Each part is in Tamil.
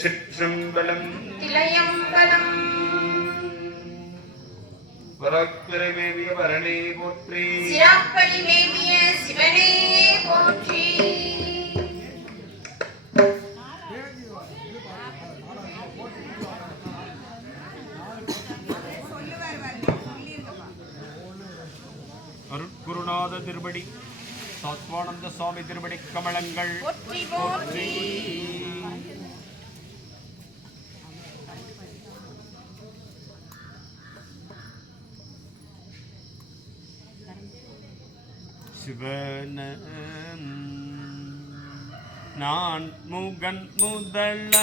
திருச்சிற்றம்பலம். திலையம்பலம். வராக்கரை மேவிய வரனே போற்றி. சிராப்படி மேவிய சிவனே போற்றி. அருட்குருநாத திருப்படி சத்வானந்த சுவாமி திருப்படி கமலங்கள் போற்றி போற்றி. சிவன நான் முகன் முதல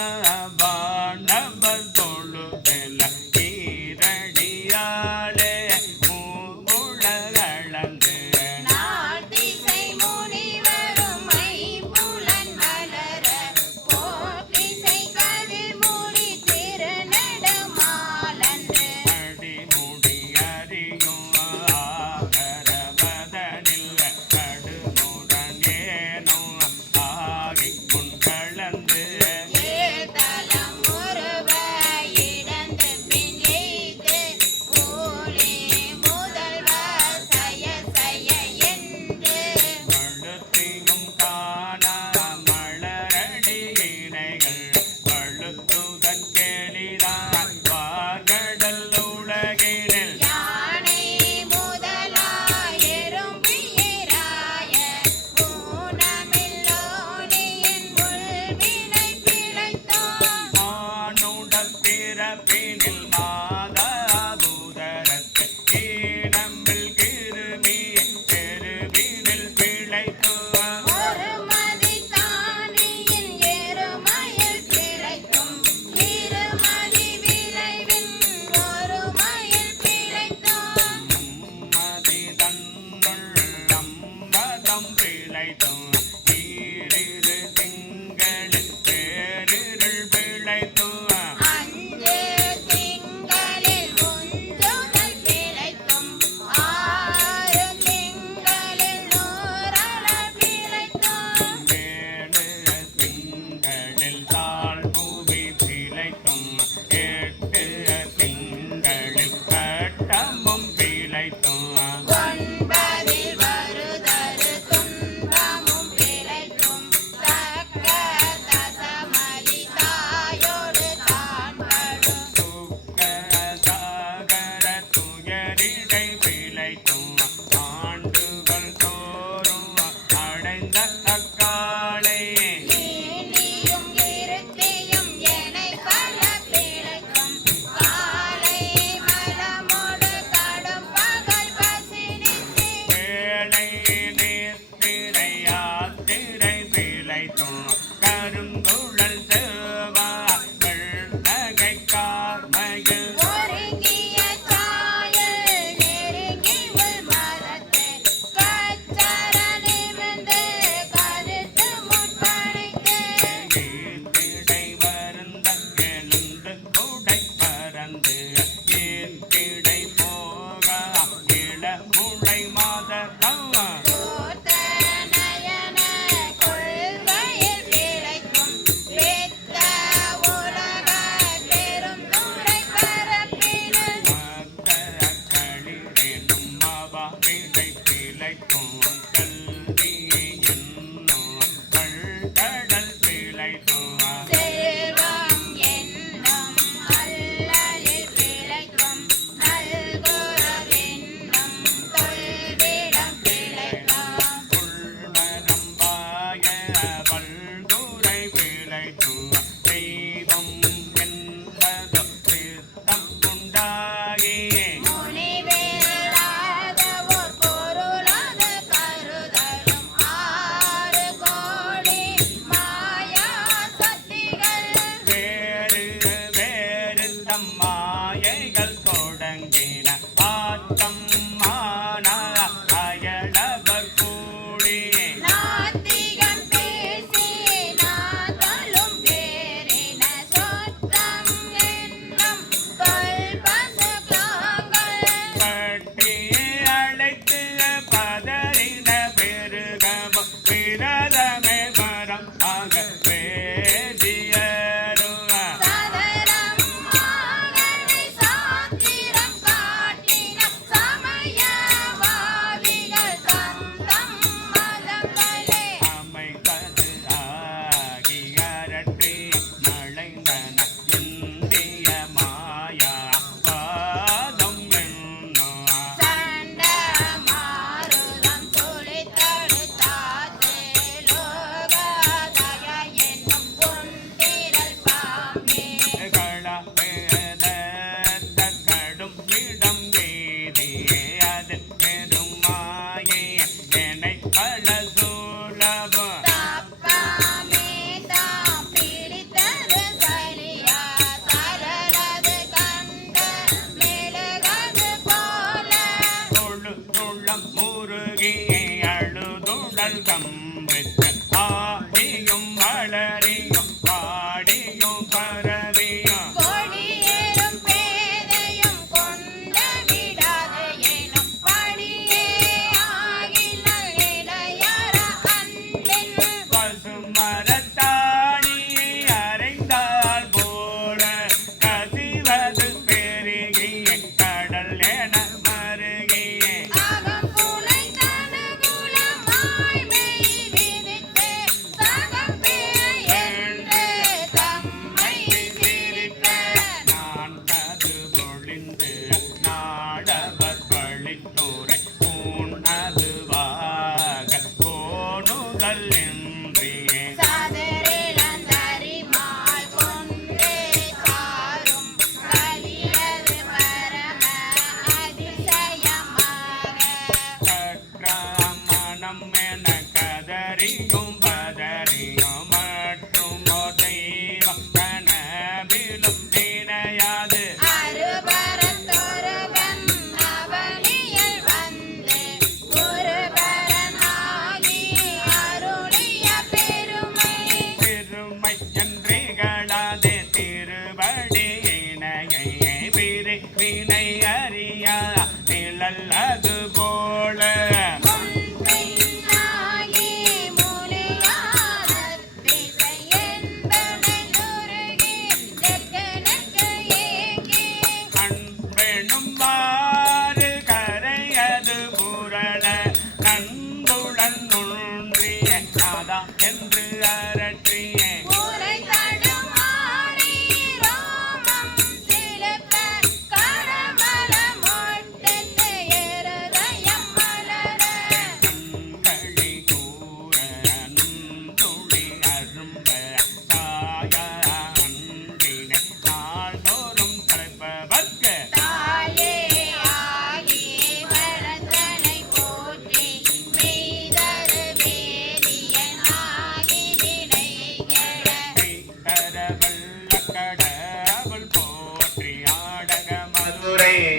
வானவர் தொழுதல ஈரடியாலே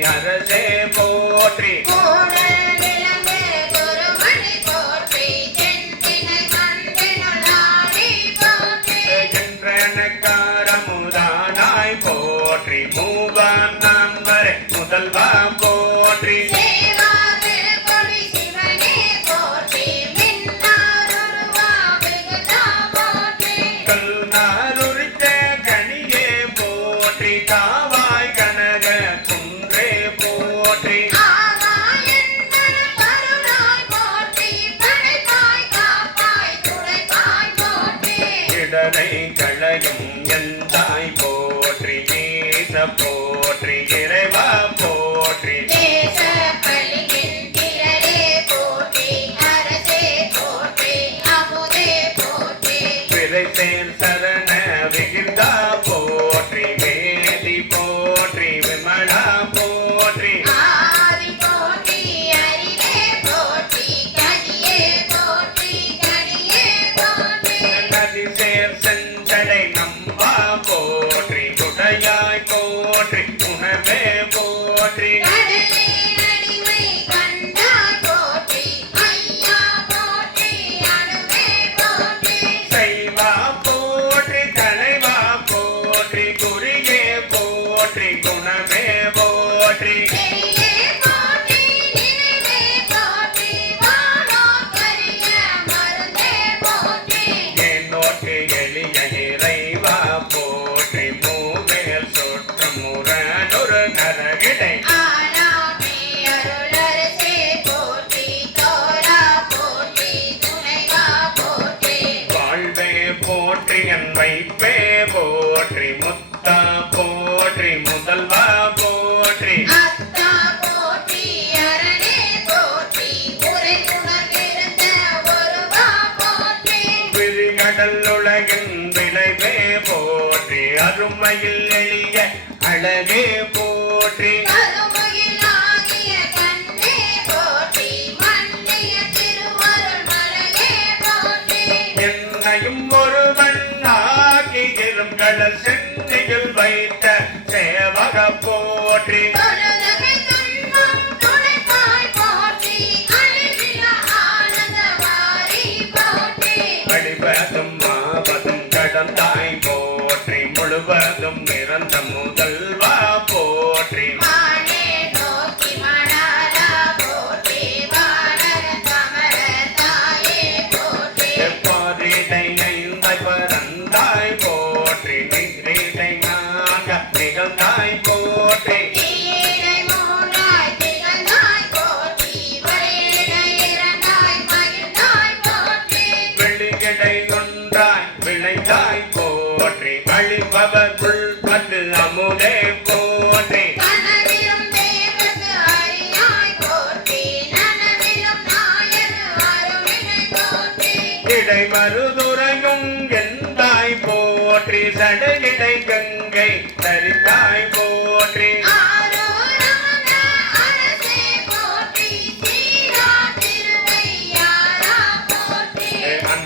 அரசே போற்றி என்றனக்காரமுதானாய் போற்றி மூவான் நான்மறை முதல்வா போற்றி கல்நாருரித்த கனியே போற்றி காவாய் கனக குன்றே போற்றி இடரை களையும் எந்தாய் போற்றி ஈச போற்றி இறைவா போற்றி விரைசேர் சரண விகிதா போற்றி வேதி போற்றி விமலா போற்றி நதிசேர் செஞ்சடை நம்பா போற்றி குடையாய் போற்றி உணவே போற்றி சைவா போற்றி தலைவா போற்றி குறியே போற்றி குணமே போற்றி என்னோட்டு எளிய இறைவா போற்றி மூவேல் சொற்று முரணொரு நரகிடை வாழ்வே போற்றி என் வைப்பே போற்றி முத்தா போற்றி முதல்வா போற்றி விரிகடல் உலகின் விளைவே போற்றி அருமையில் எளிய அழகே போற்றி என்னையும் ஒருவன் ஆகியிரும் கடல் சென்னையில் வைத்த சேவக போற்றி வழிபதும் மாபதும் கடந்தாய் போற்றி முழுவதும் நிறந்த முதல்வா போற்றி எப்பாரிடை ஐந்தாய் பரந்தாய் போற்றி நிகழ்ந்தாய் நான்க நிகழ்ந்தாய் போற்றி வெளிகிடை ஒன்றாய் விளைந்தாய் போற்றி அழிப்பவர் உள்பது அமுதே போற்றி இடை மருதுரையும் எந்தாய் போற்றி சடையிடை கங்கை தரித்தாய் போற்றி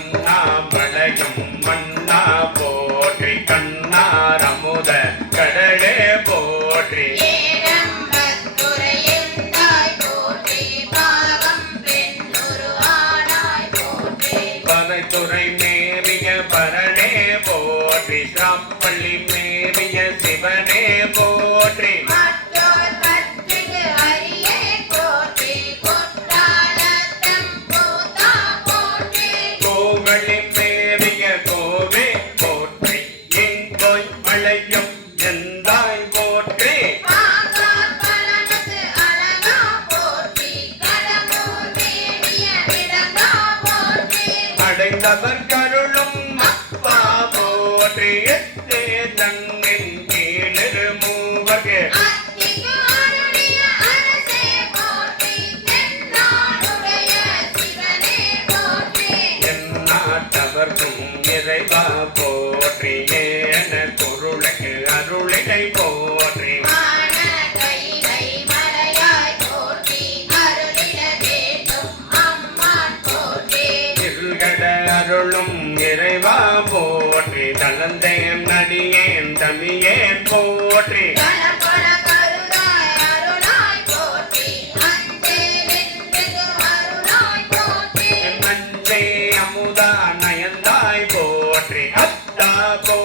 அண்ணாமலையும் மன்னா போற்றி கண்ணார் அமுத கடலே போற்றி பறைத்துறை மேவிய பரணே போற்றி சாப்பள்ளி மேவிய சிவனே போற்றி கோவழி மேவிய கோவே போற்றி இங்கோய் மலையும் எந்தாய் போற்றி அடைந்தவர் கருளும் அப்பா போற்றி எத்தே தங்கின் கீழிரு மூவகே எந்நாட்டவர்க்கும் இறைவா போற்றி ஏன பொருளுக்கு அருளினை போற்றி இருள்கட அருளும் இறைவா போற்றி தளந்தேன் நடியேன் தமியேன் போற்றி கணபட கருதாய் அருளா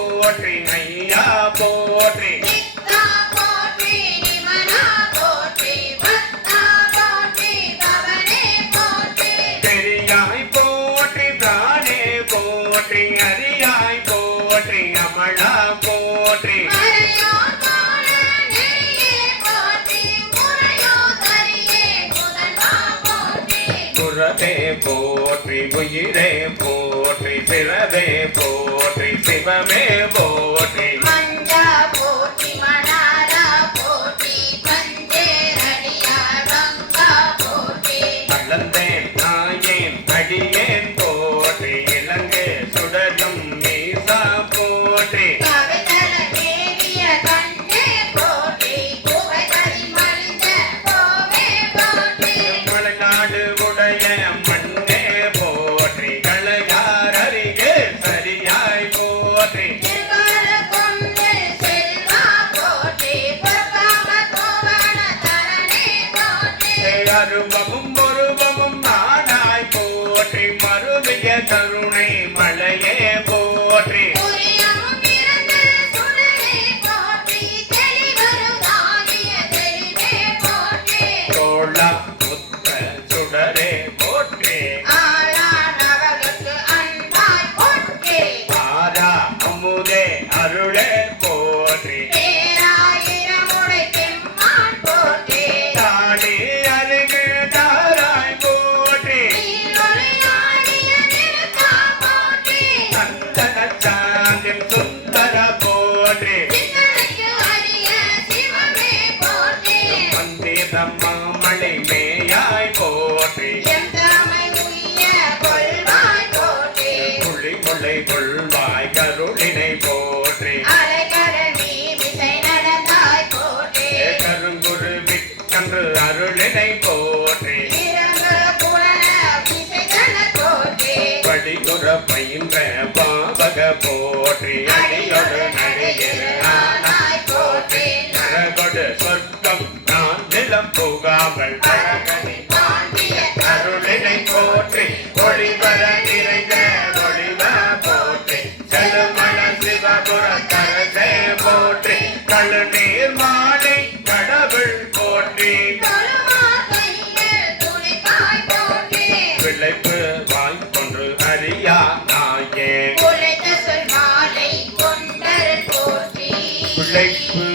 போற்றி ஐயா போற்றி நித்தா போற்றி நிமனா போற்றி பக்தா போற்றி பவனே போற்றி பெரியாய் போற்றி பிரானே போற்றி அரியாய் போற்றி அமலா போற்றி மறையோர் போல நெறியே போற்றி முறையோர் தரியே முதல்வா போற்றி குரவே போற்றி உயிரே போற்றி சிறவே போற்றி சிவமே போற்றி மஞ்சா போற்றி மணாரா போற்றி பஞ்சேரடியார் ரங்கா போற்றி வளர்ந்தேன் நாயேன் அடியேன் போற்றி இலங்கை சுடலும் ஈசா போற்றி கவிதர தேவிய கண்ணே போற்றி குவைதறி மலிந்த கோவே போற்றி தமிழ்நாடு உடைய மண்ணே போற்றி களையார் அருகே சரியாய் போற்றி திருவார கொண்டு செல்வா போற்றி பொற்காம கோவண தரணே போற்றி அருவமும் ஒருவமும் நாடாய் போற்றி மருவிய கருணை மலையே போற்றி புரியமும் பிறந்த சுடரே போற்றி தெளிவருதாகிய தெளிவே போற்றி தோளா முத்த சுடரே போற்றி ஆளானவர்களுக்கு அன்பாய் போற்றி ஆரா அமுதே அருளே போற்றி பேராயிரமுடை பெம்மான் போற்றி தாடி அருகு தாராய் போற்றி நீரொளியாடிய நிறுத்தா போற்றி சந்தன சாந்திம் சுந்தர போற்றி சிந்தனைக்கு அரிய சிவமே போற்றி மந்திரம் மாமலை மேயாய் போற்றி எம் தாமை உய்ய கொள்வாய் போற்றி புள்ளி முல்லை கொள்வாய் கருளினை போற்றி அலைகர நீ விசை நடந்தாய் போற்றி கருங்குரு விக்கன்று அருளினை போற்றி இறங்குற புலன விசைகள போற்றி படிகுற பயின்ற பாவக போற்றி அடியொரு நடிகர் ஆனாய் போற்றி நரகொடு சொர்க்கம் நான் நிலம் புகாமல் பழகனி பாண்டிய அருளினை போற்றி ஒளிவர நிறைந்த ஒளிவ போற்றி செலுமண சிவபுர கரசே போற்றி கழுநீர் மாலை கடவுள் போற்றி தொழுவார் கையில் துணிப்பாய் போற்றி விளைப்பு வாய்ப்பொன்று அறியா நாயே உழைத்த சொல் மாலை கொண்டர் போற்றி விளைப்பு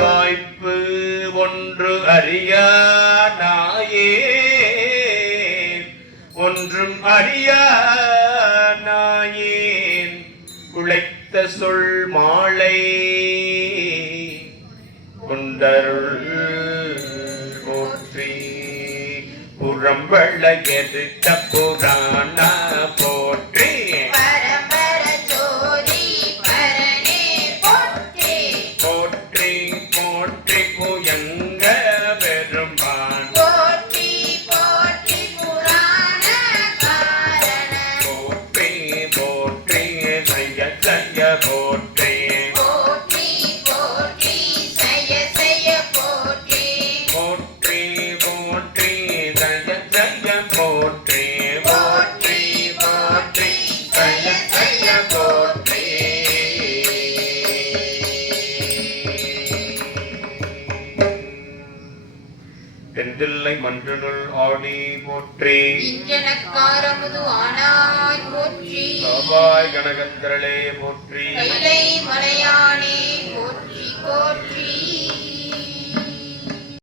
வாய்ப்பு ஒன்று அறியா நாயே ஒன்றும் அறியா நாயேன் உழைத்த சொல் மாலை கொண்டருள் போற்றி புறம்பள்ள எதிர்த்த புராண போற்றி பரம்பர ஜோதி பரனே போற்றி போற்றி போற்றி புயங்க பெருமான் போற்றி போற்றி புராண காரண போற்றி போற்றி செய்ய செய்ய போற்றி போற்றி போற்றி செய்ய செய்ய போற்றி போற்றி போற்றி செய்ய செய்ய போற்றி போற்றி போற்றி செய்ய செய்ய போற்றி தென்தில்லை மன்றுனுள் ஆடி போற்றி இஞ்சனக்காரமுது ஆனாய் போற்றி பாபாய் கனகத்திரளே போற்றி கைலை மலையானே போற்றி போற்றி